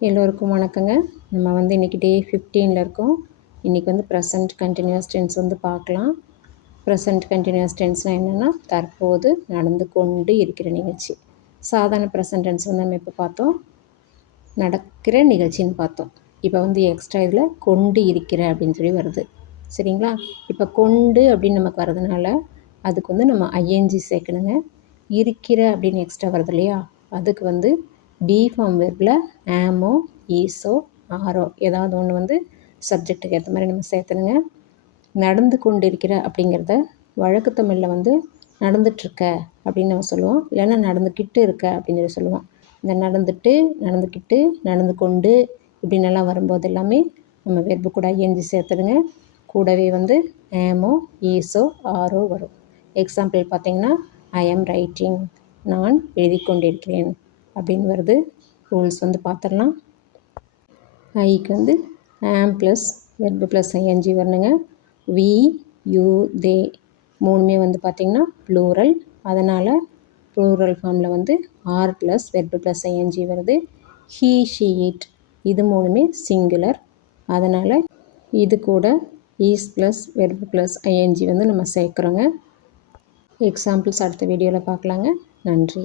எல்லோருக்கும் வணக்கங்க. நம்ம வந்து இன்றைக்கி டே ஃபிஃப்டீனில் இருக்கோம். இன்றைக்கி வந்து ப்ரெசண்ட் கண்டினியூஸ் டென்ஸ் வந்து பார்க்கலாம். ப்ரெசண்ட் கண்டினியூஸ் டென்ஸ்னால் என்னென்னா தற்போது நடந்து கொண்டு இருக்கிற நிகழ்ச்சி. சாதாரண ப்ரெசன்ட் டென்ஸ் வந்து நம்ம இப்போ பார்த்தோம். நடக்கிற நிகழ்ச்சின்னு பார்த்தோம். இப்போ வந்து எக்ஸ்ட்ரா இதில் கொண்டு இருக்கிற அப்படின்னு சொல்லி வருது. சரிங்களா? இப்போ கொண்டு அப்படின்னு நமக்கு வரதுனால அதுக்கு வந்து நம்ம ஐஎன்ஜி சேர்க்கணுங்க. இருக்கிற அப்படின்னு எக்ஸ்ட்ரா வருது இல்லையா? அதுக்கு வந்து பி ஃபார்ம் வெர்பில் ஆமோ ஈஸோ ஆரோ ஏதாவது ஒன்று வந்து சப்ஜெக்ட்டுக்கு ஏற்ற மாதிரி நம்ம சேர்த்துடுங்க நடந்து கொண்டு இருக்கிற அப்படிங்கிறத வழக்கு தமிழில் வந்து நடந்துட்டுருக்க அப்படின்னு நம்ம சொல்லுவோம். இல்லைன்னா நடந்துக்கிட்டு இருக்க அப்படின்னு சொல்லி சொல்லுவோம். இந்த நடந்துட்டு நடந்துக்கிட்டு நடந்து கொண்டு இப்படின்னெல்லாம் வரும்போது எல்லாமே நம்ம வெர்பு கூட ஐஎன்ஜி சேர்த்துடுங்க கூடவே வந்து ஏமோ ஈஸோ ஆரோ வரும். எக்ஸாம்பிள் பார்த்திங்கன்னா ஐ ஆம் ரைட்டிங் நான் எழுதி கொண்டிருக்கிறேன் அப்படின்னு வருது. ரூல்ஸ் வந்து பார்த்துடலாம் ஐக்கு வந்து ஆம் ப்ளஸ் வெர்பு ப்ளஸ் ஐஎன்ஜி வரணுங்க. வி யூ தே மூணுமே வந்து பார்த்திங்கன்னா ப்ளூரல் அதனால் ப்ளூரல் ஃபார்மில் வந்து are plus verb plus ING வருது. ஹீ ஷீ இட் இது மூணுமே சிங்குலர் அதனால் இது கூட is plus verb plus ING வந்து நம்ம சேர்க்குறோங்க. எக்ஸாம்பிள்ஸ் அடுத்த வீடியோவில் பார்க்கலாங்க. நன்றி.